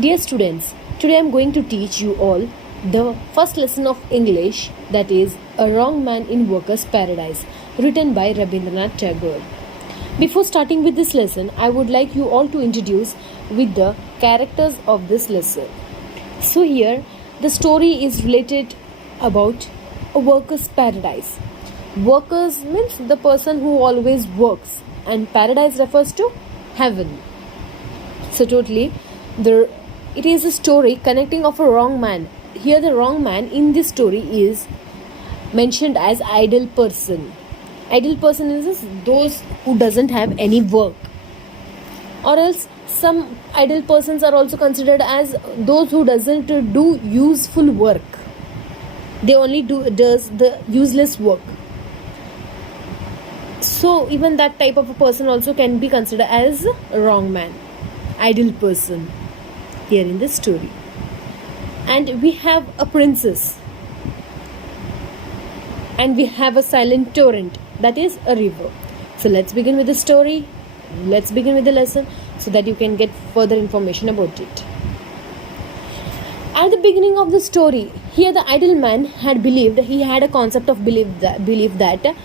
Dear students, today I am going to teach you all the first lesson of English, that is A Wrong Man in Workers' Paradise, written by Rabindranath Tagore. Before starting with this lesson, I would like you all to introduce with the characters of this lesson. So here the story is related about a worker's paradise. Workers means the person who always works, and paradise refers to heaven. So it is a story connecting of a wrong man. Here the wrong man in this story is mentioned as idle person. Idle person is those who doesn't have any work, or else some idle persons are also considered as those who doesn't do useful work. They only does the useless work. So even that type of a person also can be considered as a wrong man, idle person here in this story. And we have a princess, and we have a silent torrent, that is a river. So let's begin with the story. Let's begin with the lesson so that you can get further information about it. At the beginning of the story, here the idle man had believed, he had a concept of belief that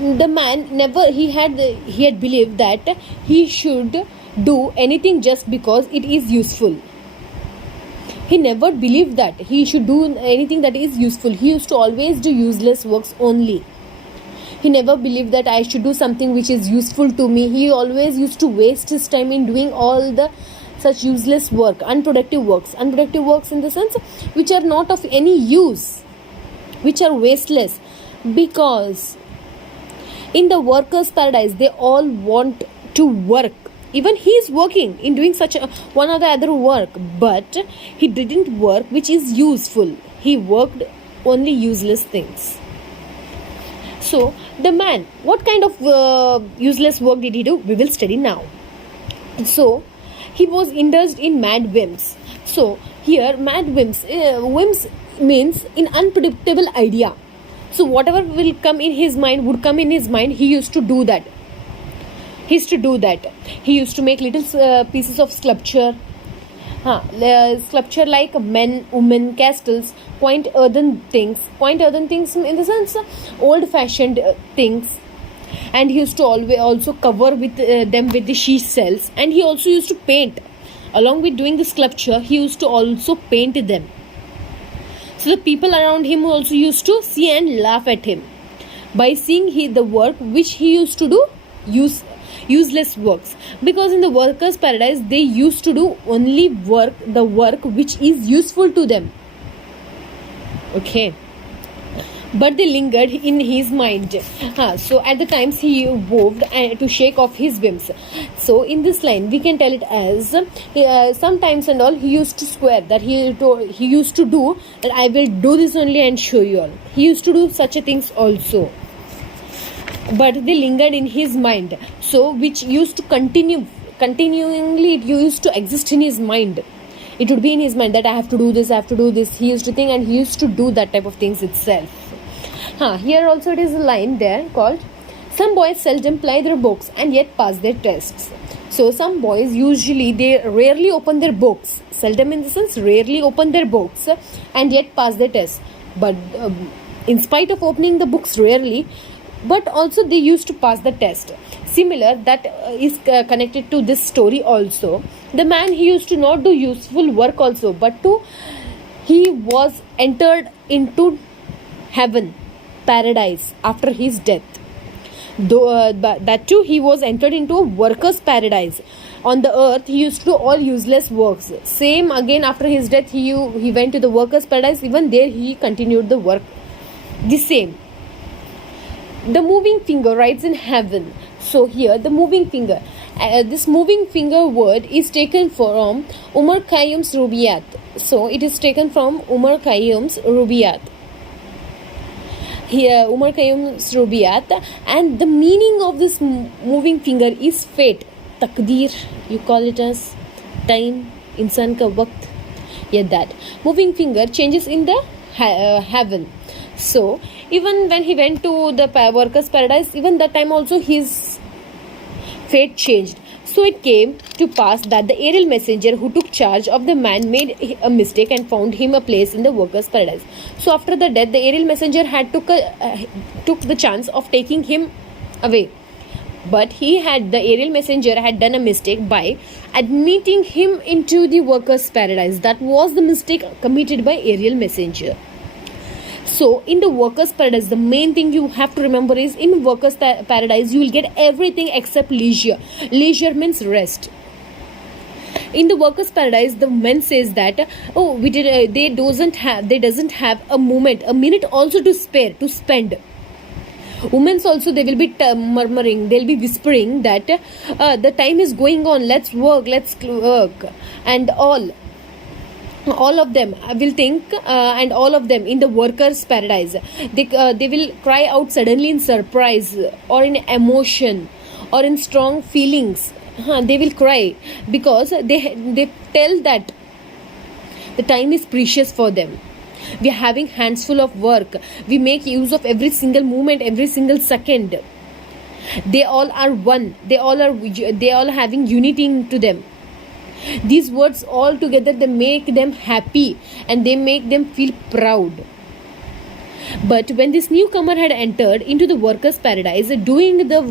the man never he had believed that he should do anything just because it is useful. He never believed that he should do anything that is useful. He used to always do useless works only. He never believed that I should do something which is useful to me. He always used to waste his time in doing all the such useless work, unproductive works in the sense which are not of any use, which are wasteless, because in the workers' paradise they all want to work. Even he is working in doing such one or the other work, but he didn't work which is useful. He worked only useless things. So the man, what kind of useless work did he do? We will study now. So he was indulged in mad whims. So here mad whims, whims means an unpredictable idea. So whatever will come in his mind would come in his mind. He used to do that. He used to make little pieces of sculpture. Sculpture like men, women, castles, quaint earthen things in the sense old-fashioned things. And he used to always also cover with them with the she cells. And he also used to paint. Along with doing the sculpture, he used to also paint them. So the people around him also used to see and laugh at him by seeing the work which he used to do useless works, because in the workers' paradise they used to do only the work which is useful to them. Okay, but they lingered in his mind. So at the times he vowed to shake off his whims. So in this line we can tell it as sometimes and all he used to swear that he used to do that I will do this only and show you all. He used to do such a things also, but they lingered in his mind, so which used to continuingly, it used to exist in his mind. It would be in his mind that I have to do this. He used to think, and he used to do that type of things itself. Here also it is a line there called, some boys seldom ply their books and yet pass their tests. So some boys usually they rarely open their books, seldom in the sense rarely open their books and yet pass their tests. But in spite of opening the books rarely, but also they used to pass the test. Similar, that is connected to this story also. The man, he used to not do useful work also, but he was entered into heaven, paradise, after his death. Though that too, he was entered into a workers' paradise. On the earth, he used to do all useless works. Same again after his death, he went to the workers' paradise. Even there, he continued the work. The same. The moving finger rides in heaven. So here the moving finger, this moving finger word is taken from Umar Khayyam's Rubaiyat. So it is taken from Umar Khayyam's Rubaiyat. Here Umar Khayyam's Rubaiyat, and the meaning of this moving finger is fate, takdir, you call it as time, insan ka waqt. Yeah, that moving finger changes in the heaven. So even when he went to the workers' paradise, even that time also his fate changed. So it came to pass that the aerial messenger who took charge of the man made a mistake and found him a place in the workers' paradise. So after the death, the aerial messenger had took the chance of taking him away. But the aerial messenger had done a mistake by admitting him into the workers' paradise. That was the mistake committed by aerial messenger. So in the workers' paradise, the main thing you have to remember is, in workers' paradise you will get everything except leisure. Leisure means rest. In the workers' paradise, the man says that, oh, they doesn't have a minute also to spare, to spend. Women also, they will be murmuring, they'll be whispering that the time is going on, let's work, and all of them will think, and all of them in the workers' paradise, they will cry out suddenly in surprise or in emotion or in strong feelings. They will cry because they tell that the time is precious for them. We are having hands full of work. We make use of every single moment, every single second. They all are one. They all having unity into them. These words all together, they make them happy and they make them feel proud. But when this newcomer had entered into the workers' paradise, doing the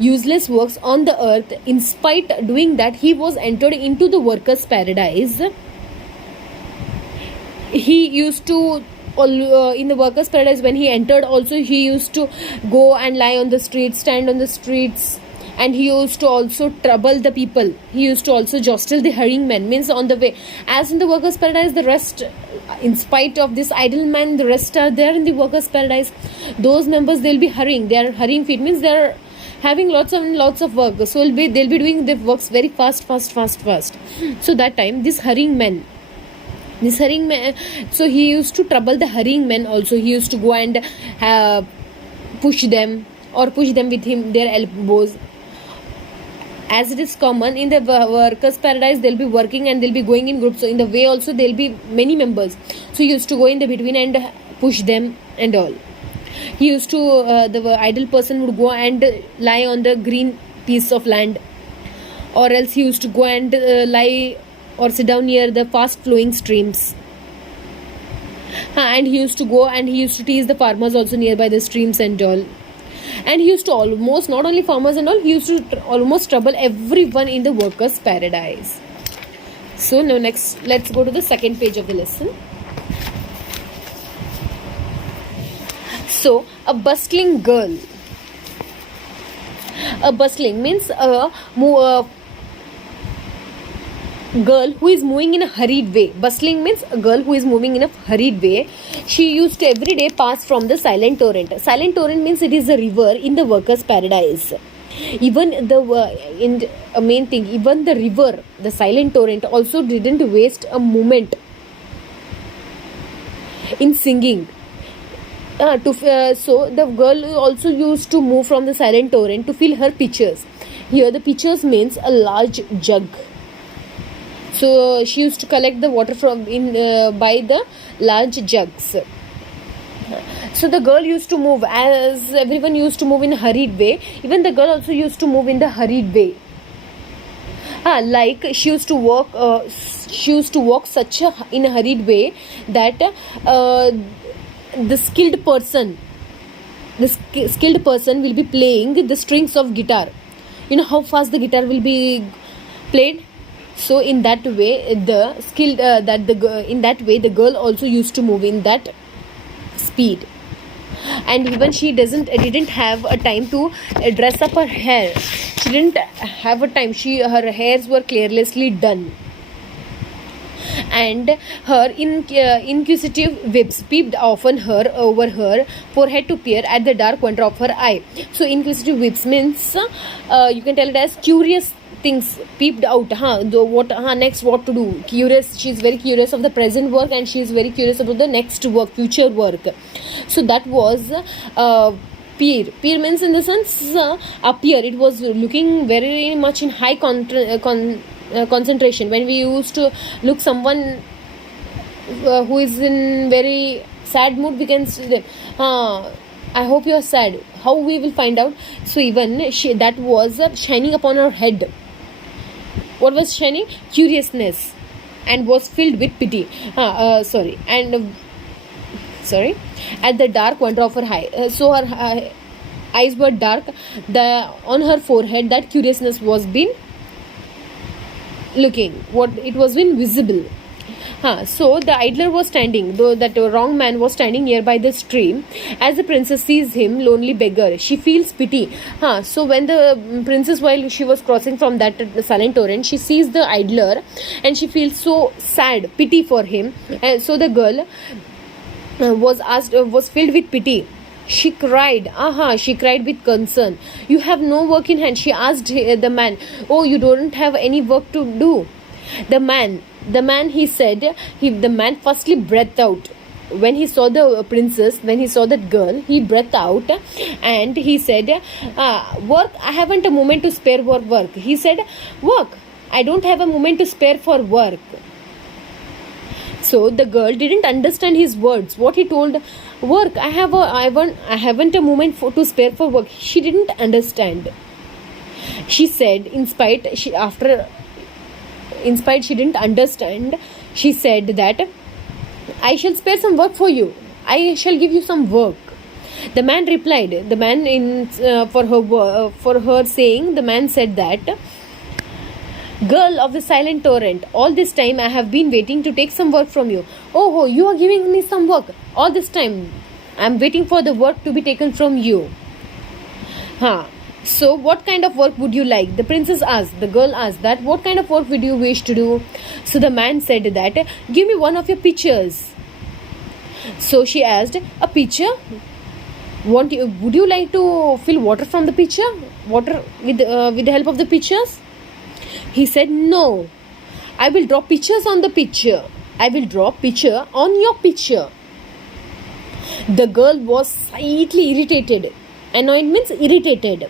useless works on the earth, in spite doing that, he was entered into the workers' paradise. He used to, in the workers' paradise, when he entered also, he used to go and lie on the streets, stand on the streets, and he used to also trouble the people. He used to also jostle the hurrying men, means on the way. As in the workers' paradise, the rest, in spite of this idle man, the rest are there in the workers' paradise. Those members, they'll be hurrying. They are hurrying feet, means they are having lots of work. So they'll be doing their works very fast. So that time, this hurrying man, so he used to trouble the hurrying men also. He used to go and push them with him, their elbows. As it is common in the workers' paradise, they'll be working and they'll be going in groups. So in the way also, there'll be many members. So he used to go in the between and push them and all. He used to, the idle person would go and lie on the green piece of land, or else he used to go and lie or sit down near the fast flowing streams. And he used to go and he used to tease the farmers also nearby the streams and all. And he used to almost, not only farmers and all, he used to almost trouble everyone in the workers' paradise. So now next, let's go to the second page of the lesson. So, a bustling girl. A bustling means a girl who is moving in a hurried way. Bustling means a girl who is moving in a hurried way. She used to every day pass from the silent torrent. Silent torrent means it is a river in the workers' paradise. Even the main thing, even the river, the silent torrent, also didn't waste a moment in singing. So the girl also used to move from the silent torrent to fill her pitchers. Here the pitchers means a large jug. So she used to collect the water from by the large jugs. So the girl used to move, as everyone used to move in a hurried way. Even the girl also used to move in the hurried way. Like she used to walk. She used to walk in a hurried way that the skilled person will be playing the strings of guitar. You know how fast the guitar will be played. So in that way, the girl also used to move in that speed. And even she didn't have a time to dress up her hair. She didn't have a time. Her hairs were carelessly done. And her inquisitive whips peeped often over her forehead to peer at the dark wonder of her eye. So inquisitive whips means you can tell it as curious things peeped out. Next what to do? Curious. She is very curious of the present work and she is very curious about the next work, future work. So that was peer. Peer means in the sense appear. It was looking very much in high concentration. When we used to look someone who is in very sad mood, we can see them. I hope you are sad. How we will find out? So even that was shining upon her head. What was shining? Curiousness, and was filled with pity. Sorry. At the dark wonder of her eye. So her eyes were dark. The on her forehead that curiousness was been looking. What it was been visible. So the idler was standing, though that wrong man was standing nearby the stream. As the princess sees him, lonely beggar, she feels pity. So when the princess, while she was crossing from that silent torrent, she sees the idler, and she feels so sad, pity for him. And so the girl was filled with pity. She cried. She cried with concern. You have no work in hand. She asked the man, oh, you don't have any work to do. The man, he said, the man firstly breathed out. When he saw the princess, when he saw that girl, he breathed out, and he said, work, I haven't a moment to spare for work. He said, work, I don't have a moment to spare for work. So the girl didn't understand his words. What he told, work, I haven't a moment to spare for work. She didn't understand. She said, in spite she didn't understand, she said that I shall spare some work for you. I shall give you some work. The man replied. The man for her saying, the man said that, girl of the silent torrent, all this time I have been waiting to take some work from you. Oh, you are giving me some work. All this time I am waiting for the work to be taken from you. So what kind of work would you like? The princess asked. The girl asked that, what kind of work would you wish to do? So the man said that, give me one of your pitchers. So she asked, a pitcher? Would you like to fill water from the pitcher? Water with the help of the pitchers? He said, no. I will draw pictures on the pitcher. I will draw picture on your pitcher. The girl was slightly irritated. Annoyed means irritated.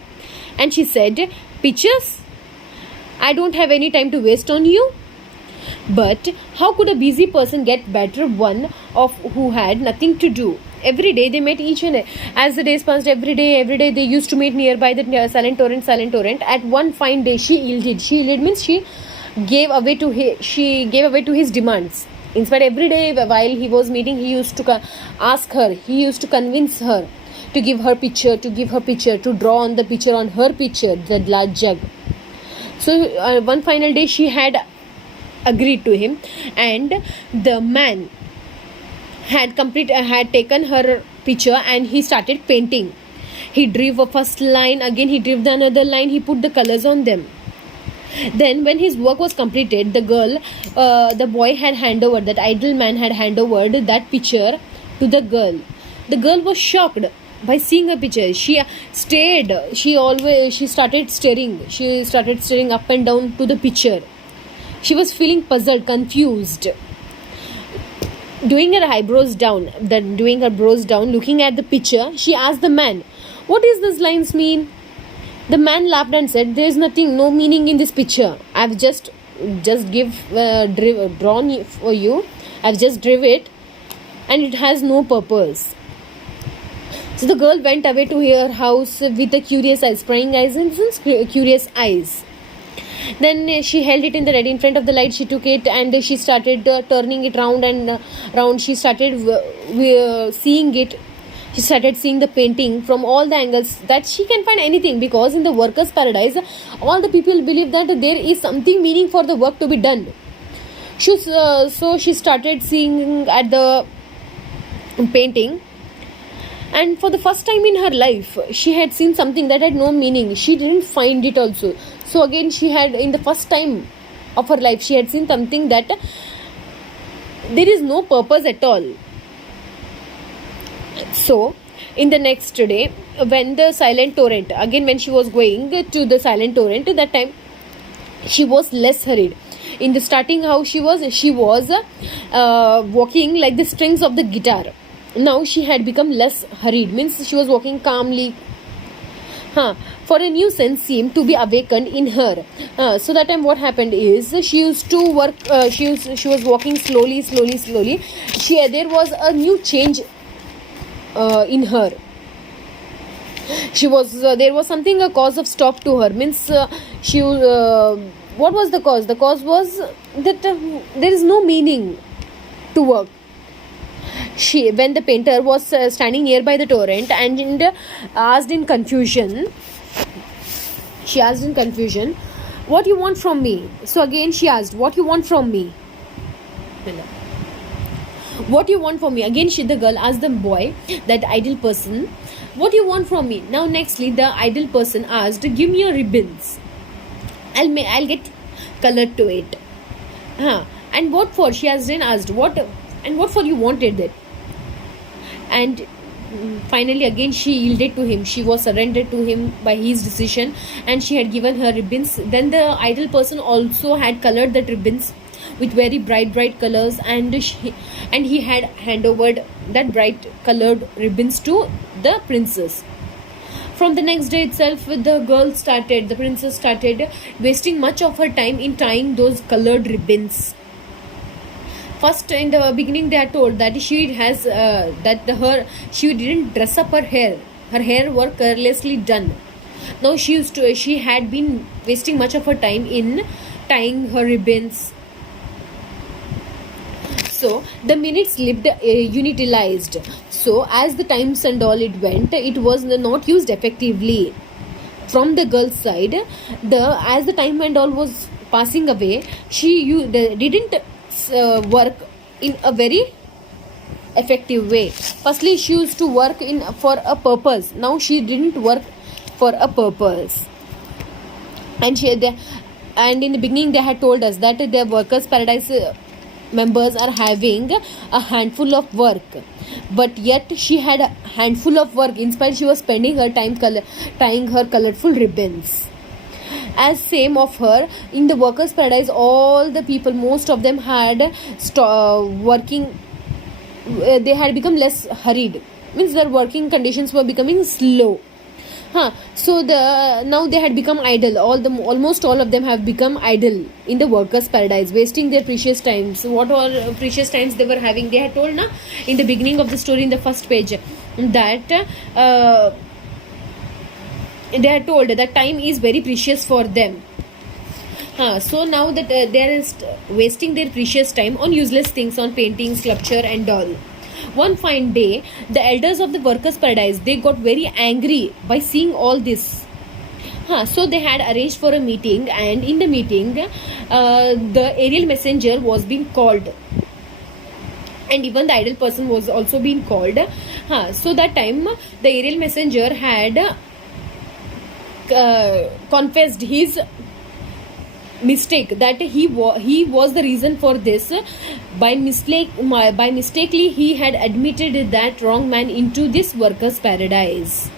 And she said, pictures? I don't have any time to waste on you. But how could a busy person get better one of who had nothing to do? Every day they met each and as the days passed, every day they used to meet nearby the silent torrent. At one fine day she yielded means she gave away to his demands. In spite, every day while he was meeting, he used to ask her, he used to convince her to give her picture, to draw on the picture on her picture, the large jug. So one final day she had agreed to him, and the man had taken her picture and he started painting. He drew a first line, again he drew the another line, he put the colors on them. Then when his work was completed, the boy had handed over, that idle man had handed over that picture to the girl. The girl was shocked by seeing a picture. She stared. She started staring up and down to the picture. She was feeling puzzled, confused. Doing her brows down, looking at the picture, she asked the man, "What does these lines mean?" The man laughed and said, "There is nothing, no meaning in this picture. I've just drawn for you. I've just drew it, and it has no purpose." So the girl went away to her house with a curious eyes, prying eyes and curious eyes. Then she held it in front of the light. She took it and she started turning it round and round. She started seeing it. She started seeing the painting from all the angles that she can find anything, because in the workers' paradise, all the people believe that there is something meaning for the work to be done. So she started seeing at the painting, and for the first time in her life, she had seen something that had no meaning. She didn't find it also. So again, she had, in the first time of her life, she had seen something that there is no purpose at all. So in the next day, when the silent torrent, again when she was going to the silent torrent, that time she was less hurried. In the starting, how she was walking like the strings of the guitar. Now she had become less hurried, means she was walking calmly. For a new sense seemed to be awakened in her. So that time what happened is, she used to work, she was walking slowly. There was a new change in her. She was there was something a cause of stop to her, means she what was the cause? The cause was that there is no meaning to work. She, when the painter was standing nearby the torrent and asked in confusion, she asked in confusion, what you want from me? So again she asked, what you want from me? What you want from me? Again the girl asked the boy, that idle person, what you want from me? Now nextly the idle person asked, give me your ribbons, I'll get color to it. And what for? She asked and asked, what and what for you wanted it? And finally again she yielded to him, she was surrendered to him by his decision, and she had given her ribbons. Then the idle person also had colored the ribbons with very bright colors, and he had handed that bright colored ribbons to the princess. From the next day itself, the princess started wasting much of her time in tying those colored ribbons. First, in the beginning, they are told that she didn't dress up her hair. Her hair were carelessly done. Now she had been wasting much of her time in tying her ribbons. So the minutes slipped unutilized. So as the times and all it went, it was not used effectively. From the girl's side, as the time and all was passing away, she didn't work in a very effective way. Firstly, she used to work for a purpose. Now she didn't work for a purpose. And in the beginning they had told us that the workers paradise members are having a handful of work, but yet she had a handful of work. In spite, she was spending her time tying her colorful ribbons. As same of her, in the workers paradise, all the people, most of them had working, they had become less hurried, means their working conditions were becoming slow. So now they had become idle. Almost all of them have become idle in the workers paradise, wasting their precious times. What all precious times they were having? They had told in the beginning of the story, in the first page, that they are told that time is very precious for them. So now that they are wasting their precious time on useless things, on painting, sculpture and all. One fine day, the elders of the workers paradise, they got very angry by seeing all this. So they had arranged for a meeting, and in the meeting the aerial messenger was being called, and even the idle person was also being called. So that time the aerial messenger had confessed his mistake, that he was the reason for this. By mistakenly he had admitted that wrong man into this workers paradise,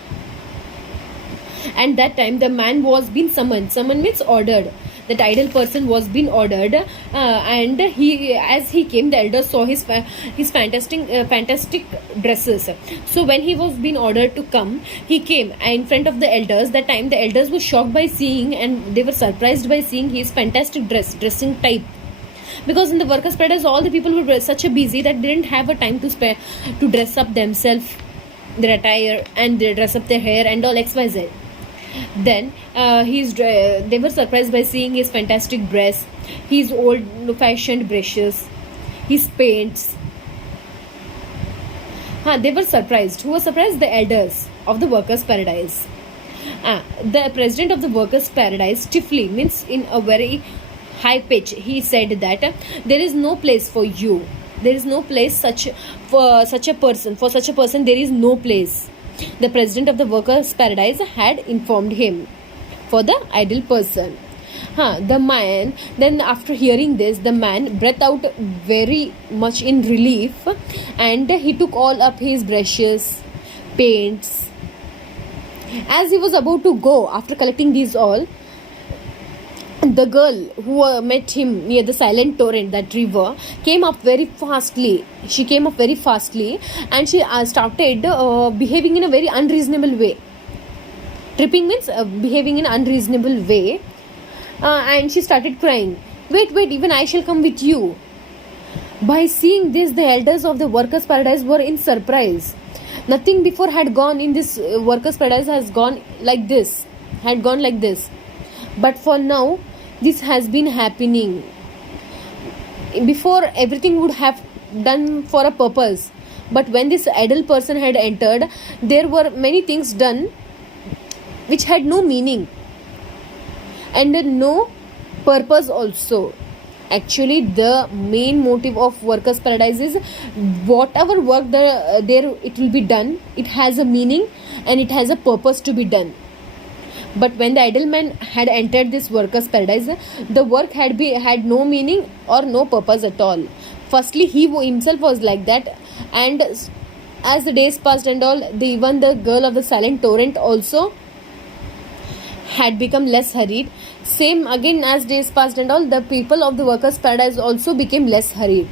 and that time the man was being summoned means ordered. That idle person was being ordered, and as he came, the elders saw his fantastic dresses. So when he was being ordered to come, he came in front of the elders. That time the elders were shocked by seeing, and they were surprised by seeing his fantastic dressing type, because in the workers paradise all the people were such a busy that they didn't have a time to spare to dress up themselves, their attire, and they dress up their hair and all XYZ. Then they were surprised by seeing his fantastic dress, his old-fashioned brushes, his paints. They were surprised. Who was surprised? The elders of the workers' paradise. The president of the workers' paradise stiffly, means in a very high pitch, he said that there is no place for you. There is no place for such a person. There is no place. The president of the workers' paradise had informed him for the idle person. The man, then after hearing this, the man breathed out very much in relief, and he took all up his brushes, paints. As he was about to go, after collecting these all, the girl who met him near the silent torrent, that river, came up very fastly. She came up very fastly, and she started behaving in a very unreasonable way. Tripping means behaving in an unreasonable way, and she started crying. Wait, even I shall come with you. By seeing this, the elders of the workers' paradise were in surprise. Nothing before had gone in this workers paradise has gone like this, had gone like this. But for now, this has been happening. Before, everything would have done for a purpose, but when this idle person had entered, there were many things done which had no meaning and no purpose also. Actually, the main motive of workers paradise is whatever work there it will be done, it has a meaning and it has a purpose to be done. But when the idle man had entered this workers paradise, the work had no meaning or no purpose at all. Firstly, he himself was like that, and as the days passed and all, even the girl of the silent torrent also had become less hurried. Same again, as days passed and all, the people of the workers paradise also became less hurried.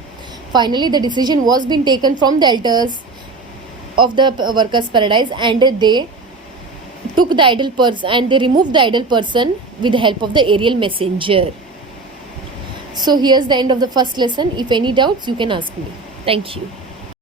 Finally, the decision was being taken from the elders of the workers paradise, and they took the idle person and they removed the idle person with the help of the aerial messenger. So here's the end of the first lesson. If any doubts, you can ask me. Thank you.